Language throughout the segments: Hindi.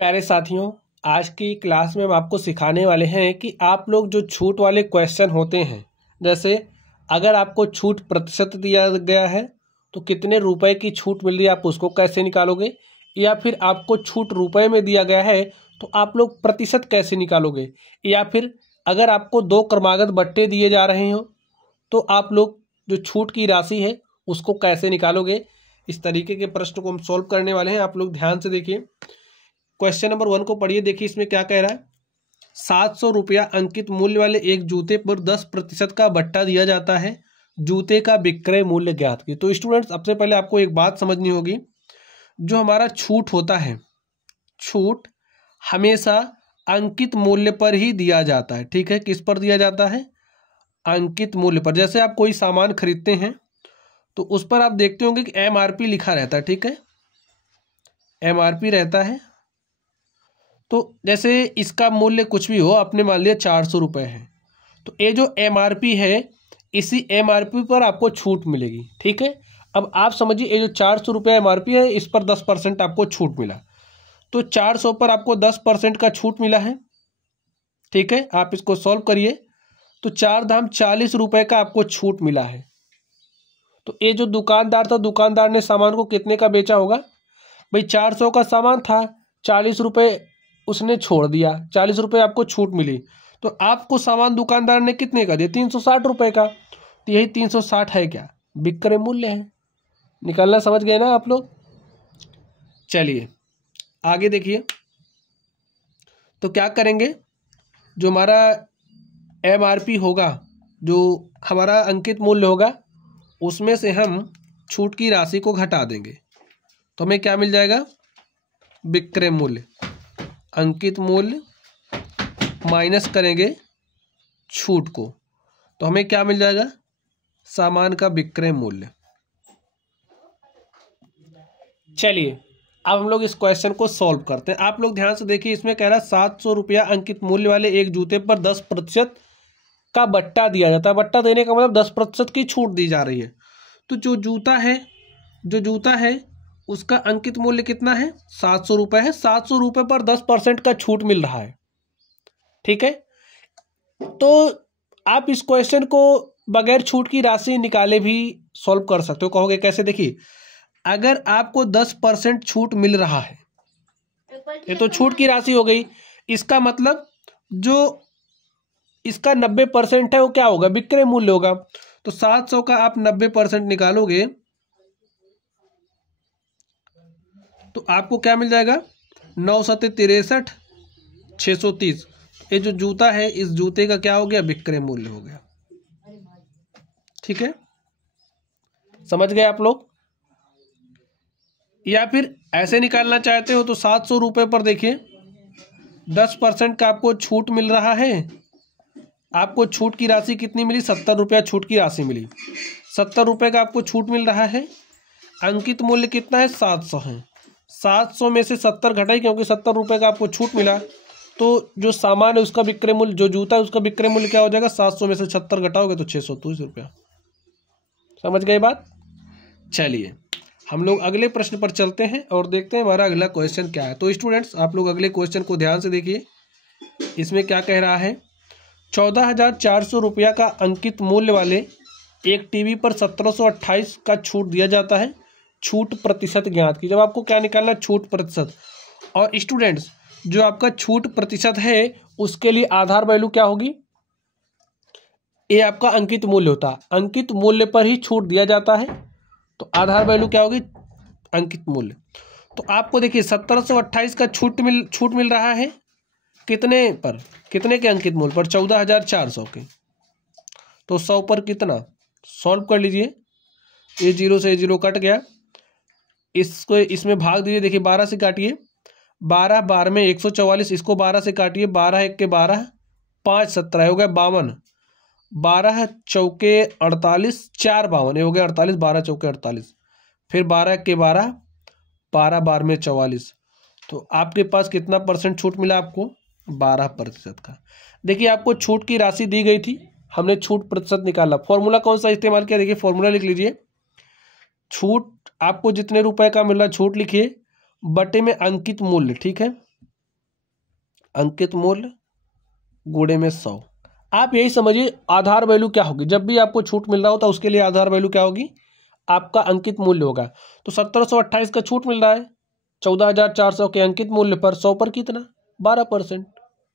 प्यारे साथियों, आज की क्लास में हम आपको सिखाने वाले हैं कि आप लोग जो छूट वाले क्वेश्चन होते हैं, जैसे अगर आपको छूट प्रतिशत दिया गया है तो कितने रुपए की छूट मिल रही है आप उसको कैसे निकालोगे, या फिर आपको छूट रुपए में दिया गया है तो आप लोग प्रतिशत कैसे निकालोगे, या फिर अगर आपको दो क्रमागत बट्टे दिए जा रहे हो तो आप लोग जो छूट की राशि है उसको कैसे निकालोगे। इस तरीके के प्रश्न को हम सॉल्व करने वाले हैं। आप लोग ध्यान से देखिए, क्वेश्चन नंबर 1 को पढ़िए। देखिए इसमें क्या कह रहा है। 700 रुपया अंकित मूल्य वाले एक जूते पर 10% का बट्टा दिया जाता है, जूते का विक्रय मूल्य ज्ञात कीजिए। तो स्टूडेंट्स, सबसे पहले आपको एक बात समझनी होगी, जो हमारा छूट होता है, छूट हमेशा अंकित मूल्य पर ही दिया जाता है। ठीक है, किस पर दिया जाता है? अंकित मूल्य पर। जैसे आप कोई सामान खरीदते हैं तो उस पर आप देखते होंगे कि MRP लिखा रहता है। ठीक है, MRP रहता है। तो जैसे इसका मूल्य कुछ भी हो, आपने मान लिया 400 रुपये है, तो ये जो MRP है, इसी MRP पर आपको छूट मिलेगी। ठीक है, अब आप समझिए, ये जो 400 रुपये MRP है, इस पर 10% आपको छूट मिला, तो 400 पर आपको 10% का छूट मिला है। ठीक है, आप इसको सॉल्व करिए तो 4 धाम 40 रुपये का आपको छूट मिला है। तो ये जो दुकानदार था, दुकानदार ने सामान को कितने का बेचा होगा भाई? 400 का सामान था, 40 रुपये उसने छोड़ दिया, 40 रुपये आपको छूट मिली, तो आपको सामान दुकानदार ने कितने का दिया? 360 रुपये का। तो यही 360 है क्या? विक्रय मूल्य है। निकालना समझ गए ना आप लोग? चलिए आगे देखिए, तो क्या करेंगे, जो हमारा MRP होगा, जो हमारा अंकित मूल्य होगा, उसमें से हम छूट की राशि को घटा देंगे, तो हमें क्या मिल जाएगा? विक्रय मूल्य। अंकित मूल्य माइनस करेंगे छूट को, तो हमें क्या मिल जाएगा? सामान का विक्रय मूल्य। चलिए अब हम लोग इस क्वेश्चन को सॉल्व करते हैं। आप लोग ध्यान से देखिए, इसमें कह रहा है 700 रुपया अंकित मूल्य वाले एक जूते पर 10% का बट्टा दिया जाता है। बट्टा देने का मतलब 10% की छूट दी जा रही है। तो जो जूता है उसका अंकित मूल्य कितना है? 700 रुपये है। 700 रुपये पर 10% का छूट मिल रहा है। ठीक है, तो आप इस क्वेश्चन को बगैर छूट की राशि निकाले भी सॉल्व कर सकते हो। कहोगे कैसे? देखिए, अगर आपको 10% छूट मिल रहा है, ये तो छूट की राशि हो गई, इसका मतलब जो इसका 90% है वो क्या होगा? विक्रय मूल्य होगा। तो 700 का आप 90% निकालोगे तो आपको क्या मिल जाएगा? 9 सत्ते 63, 630। ये जो जूता है, इस जूते का क्या हो गया? विक्रय मूल्य हो गया। ठीक है, समझ गए आप लोग? या फिर ऐसे निकालना चाहते हो तो 700 रुपये पर देखिए 10% का आपको छूट मिल रहा है। आपको छूट की राशि कितनी मिली? 70 रुपया छूट की राशि मिली। 70 रुपये का आपको छूट मिल रहा है। अंकित मूल्य कितना है? 700 है। 700 में से 70 घटाई, क्योंकि 70 रुपये का आपको छूट मिला, तो जो सामान है उसका विक्रय मूल्य, जो जूता है उसका विक्रय मूल्य क्या हो जाएगा? 700 में से 70 घटाओगे तो 630 रुपया। समझ गए बात? चलिए हम लोग अगले प्रश्न पर चलते हैं और देखते हैं हमारा अगला क्वेश्चन क्या है। तो स्टूडेंट्स, आप लोग अगले क्वेश्चन को ध्यान से देखिए। इसमें क्या कह रहा है? 14,400 रुपया का अंकित मूल्य वाले एक टीवी पर 1728 का छूट दिया जाता है, छूट प्रतिशत ज्ञात की। जब आपको क्या निकालना? छूट प्रतिशत। और स्टूडेंट्स, जो आपका छूट प्रतिशत है उसके लिए आधार वैल्यू क्या होगी? ये आपका अंकित मूल्य होता है। अंकित मूल्य पर ही छूट दिया जाता है, तो आधार वैल्यू क्या होगी? अंकित मूल्य। तो आपको देखिए 1728 का छूट मिल रहा है, कितने पर? कितने के अंकित मूल्य पर? 14,400 के। तो 100 पर कितना? सॉल्व कर लीजिए। ये 0 से 0 कट गया, इसको इसमें भाग दीजिए। देखिए 12 से काटिए, 12 12 में 144, इसको 12 से काटिए, 12 1 के 12, 5 17 हो गया 52, 12 चौके 48, 4 52, ये हो गया 48, 12 चौके 48, फिर 12 1 के 12, 12 12 में 44। तो आपके पास कितना परसेंट छूट मिला आपको? 12% का। देखिए आपको छूट की राशि दी गई थी, हमने छूट प्रतिशत निकाला। फॉर्मूला कौन सा इस्तेमाल किया? देखिए फॉर्मूला लिख लीजिए। छूट आपको जितने रुपए का मिल रहा है छूट लिखिए, बटे में अंकित मूल्य। ठीक है, अंकित मूल्य गुणे में 100। आप यही समझिए आधार वैल्यू क्या होगी। जब भी आपको छूट मिल रहा होता है उसके लिए आधार वैल्यू क्या होगी, आपका अंकित मूल्य होगा। तो 1728 का छूट मिल रहा है, 14,400 के अंकित मूल्य पर 100 पर कितना 12%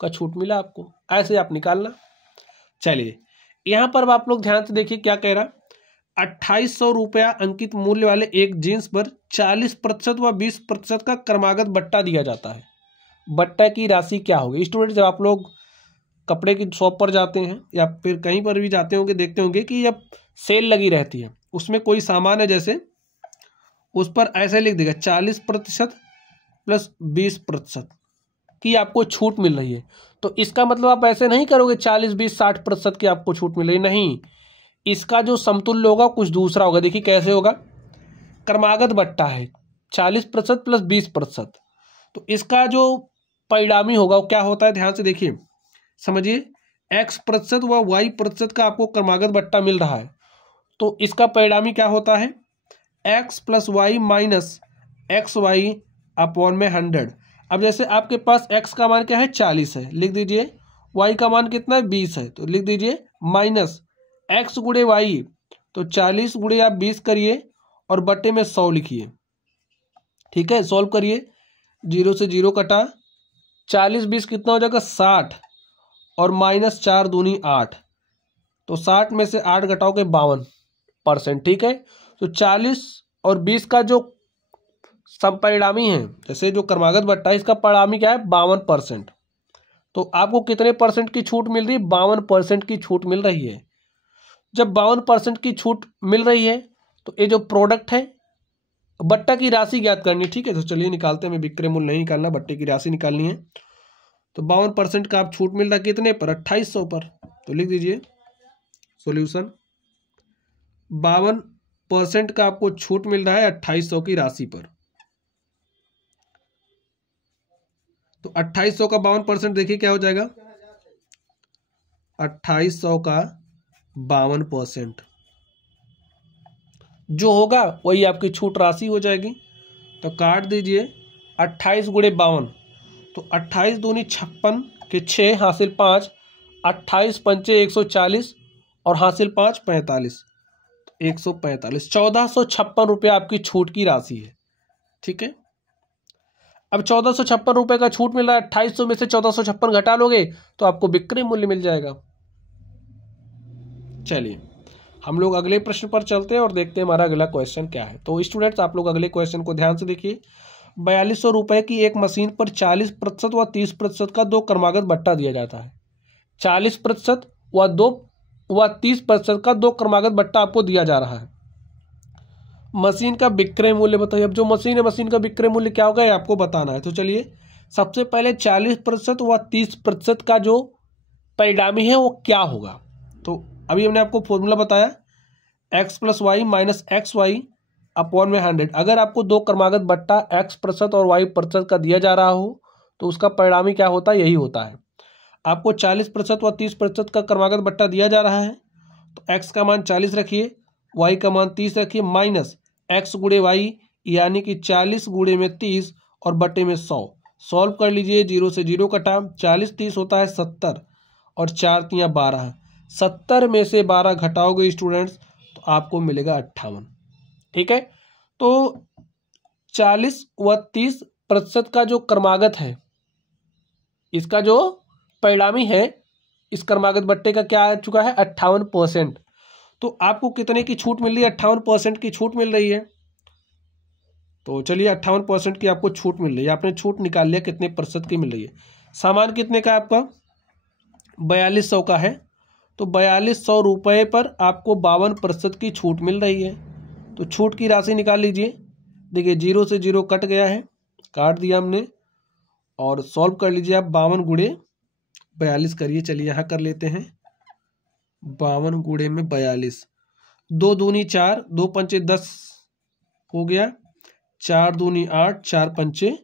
का छूट मिला आपको। ऐसे आप निकालना। चलिए यहाँ पर आप लोग ध्यान से देखिए क्या कह रहा, 2800 रुपया अंकित मूल्य वाले एक जींस पर 40% व 20% का क्रमागत बट्टा दिया जाता है। बट्टा की राशि क्या होगी। स्टूडेंट जब आप लोग कपड़े की शॉप पर जाते हैं या फिर कहीं पर भी जाते होंगे, देखते होंगे कि जब सेल लगी रहती है उसमें कोई सामान है, जैसे उस पर ऐसे लिख देगा 40% प्लस 20% की आपको छूट मिल रही है। तो इसका मतलब आप ऐसे नहीं करोगे 40, 20, 60% की आपको छूट मिल रही है, नहीं। इसका जो समतुल्य होगा कुछ दूसरा होगा। देखिए कैसे होगा, क्रमागत बट्टा है 40% प्लस 20%, तो इसका जो परिणामी होगा वो क्या होता है, ध्यान से देखिए समझिए। x% व y% का आपको क्रमागत बट्टा मिल रहा है, तो इसका परिणामी क्या होता है, x plus y minus x y upon में 100। अब जैसे आपके पास x का मान क्या है 40 है, लिख दीजिए। y का मान कितना है 20 है, तो लिख दीजिए माइनस x गुणे वाई, तो 40 गुणे आप 20 करिए और बट्टे में 100 लिखिए। ठीक है, सॉल्व करिए, 0 से 0 कटा, 40 20 कितना हो जाएगा 60 और माइनस 4 दूनी 8, तो 60 में से 8 घटाओगे 52%। ठीक है, तो 40 और 20 का जो समपरिणामी है, जैसे जो क्रमागत बट्टा है इसका परिणामी क्या है 52%। तो आपको कितने परसेंट की छूट मिल रही है, 52% की छूट मिल रही है। जब 52% की छूट मिल रही है तो ये जो प्रोडक्ट है, बट्टा की राशि ज्ञात करनी। ठीक है, तो चलिए निकालते हैं। हमें विक्रय मूल्य नहीं निकालना, बट्टे की राशि निकालनी है। तो 52% का आप छूट मिल रहा है कितने पर, 2800 पर। तो लिख दीजिए सॉल्यूशन, 52% का आपको छूट मिल रहा है 2800 की राशि पर। तो 2800 का 52% देखिए क्या हो जाएगा, 2800 का 52% जो होगा वही आपकी छूट राशि हो जाएगी। तो काट दीजिए 28 गुणे 52, तो 28 दूनी 56 के 6 हासिल 5, 28 पंचे 140 और हासिल 5 45, 145, 1456 रुपये आपकी छूट की राशि है। ठीक है, अब 1456 रुपये का छूट मिल रहा है, 2800 में से 1456 घटा लोगे तो आपको विक्रय मूल्य मिल जाएगा। चलिए हम लोग अगले प्रश्न पर चलते हैं और देखते हैं हमारा अगला क्वेश्चन क्या है। तो स्टूडेंट्स आप लोग अगले क्वेश्चन को ध्यान से देखिए। 4200 रुपये की एक मशीन पर 40% व 30% का दो क्रमागत बट्टा दिया जाता है। 40% व 30% का दो क्रमागत बट्टा आपको दिया जा रहा है। मशीन का विक्रय मूल्य बताइए। अब जो मशीन है, मशीन का विक्रय मूल्य क्या होगा ये आपको बताना है। तो चलिए सबसे पहले 40% व 30% का जो परिणामी है वो क्या होगा। तो अभी हमने आपको फॉर्मूला बताया, x plus y minus x y upon में 100। अगर आपको दो क्रमागत बट्टा x% और y% का दिया जा रहा हो तो उसका परिणामी क्या होता है, यही होता है। आपको 40% व 30% का क्रमागत बट्टा दिया जा रहा है, तो x का मान 40 रखिए, y का मान 30 रखिए, माइनस x गुणे वाई यानी कि 40 गुणे में 30 और बट्टे में 100। सॉल्व कर लीजिए, 0 से 0 कटा, 40 30 होता है 70 और 4 तियाँ 12, 70 में से 12 घटाओगे स्टूडेंट्स तो आपको मिलेगा 58। ठीक है, तो 40 व 30% का जो क्रमागत है, इसका जो परिणामी है इस क्रमागत बट्टे का क्या आ चुका है 58%। तो आपको कितने की छूट मिल रही है, 58% की छूट मिल रही है। तो चलिए 58% की आपको छूट मिल रही है। आपने छूट निकाल लिया कितने प्रतिशत की मिल रही है। सामान कितने का आपका 4200 का है, तो 4200 रुपये पर आपको 52% की छूट मिल रही है। तो छूट की राशि निकाल लीजिए। देखिए 0 से 0 कट गया है, काट दिया हमने, और सॉल्व कर लीजिए आप। 52 गुणे 42 करिए। चलिए यहाँ कर लेते हैं, 52 गुणे में 42, 2 दूनी 4, 2 पंचे 10 हो गया, 4 दूनी 8, 4 पंचे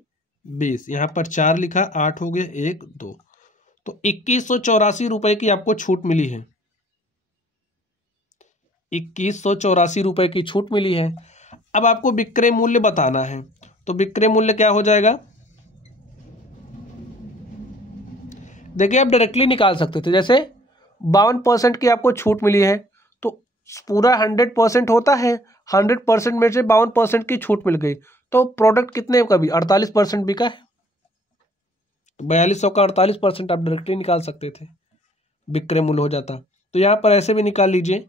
20, यहाँ पर 4 लिखा, 8 हो गया, 1 2, तो 2184 रुपये की आपको छूट मिली है। 2184 रुपये की छूट मिली है। अब आपको विक्रय मूल्य बताना है, तो विक्रय मूल्य क्या हो जाएगा, देखिए आप डायरेक्टली निकाल सकते थे, जैसे 52% की आपको छूट मिली है तो पूरा 100% होता है, 100% में से 52% की छूट मिल गई तो प्रोडक्ट कितने का भी 48% बिका है। तो 4200 का 48% आप डायरेक्टली निकाल सकते थे, विक्रय मूल्य हो जाता। तो यहाँ पर ऐसे भी निकाल लीजिए,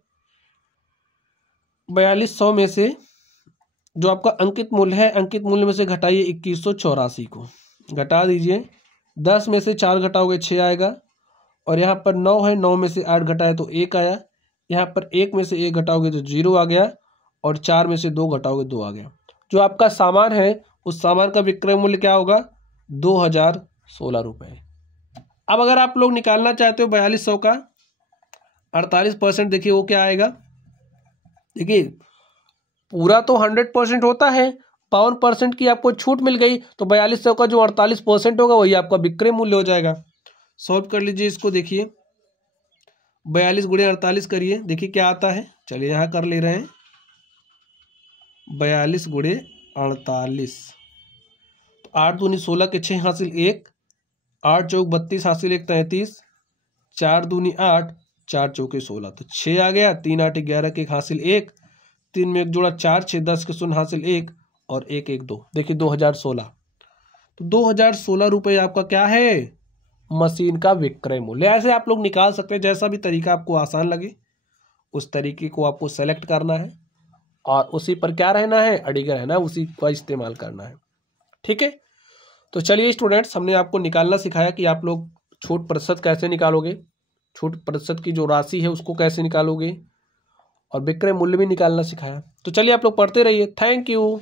4200 में से जो आपका अंकित मूल्य है, अंकित मूल्य में से घटाइए 2184 को, घटा दीजिए, 10 में से 4 घटाओगे 6 आएगा, और यहाँ पर 9 है, 9 में से 8 घटाए तो 1 आया, यहाँ पर 1 में से 1 घटाओगे तो 0 आ गया, और 4 में से 2 घटाओगे 2 आ गया। जो आपका सामान है उस सामान का विक्रय मूल्य क्या होगा, 2016 रुपये। अब अगर आप लोग निकालना चाहते हो 4200 का 48%, देखिए वो क्या आएगा। देखिए पूरा तो 100% होता है, 52% की आपको छूट मिल गई तो 4200 का जो 48% होगा वही आपका विक्रय मूल्य हो जाएगा। सॉल्व कर लीजिए इसको, देखिए 42 गुणे 48 करिए, देखिए क्या आता है। चलिए यहाँ कर ले रहे हैं, 42 गुणे 48, तो 8 दूनी 16 के 6 हासिल 1, 8 चौक 32 हासिल 1 33, 4 दूनी 8, 4 चौके 16, तो 6 आ गया, 3 8 11 के 1 हासिल 1, 3 में 1 जोड़ा 4, 6 10 के 0 हासिल 1, और 1 1 2, देखिए 2016। तो 2016 रुपये आपका क्या है, मशीन का विक्रय मूल्य। ऐसे आप लोग निकाल सकते हैं, जैसा भी तरीका आपको आसान लगे उस तरीके को आपको सेलेक्ट करना है और उसी पर क्या रहना है, अडिग रहना है, उसी का इस्तेमाल करना है। ठीक है, तो चलिए स्टूडेंट्स, हमने आपको निकालना सिखाया कि आप लोग छूट प्रतिशत कैसे निकालोगे, छूट प्रतिशत की जो राशि है उसको कैसे निकालोगे, और विक्रय मूल्य भी निकालना सिखाया। तो चलिए आप लोग पढ़ते रहिए। Thank you.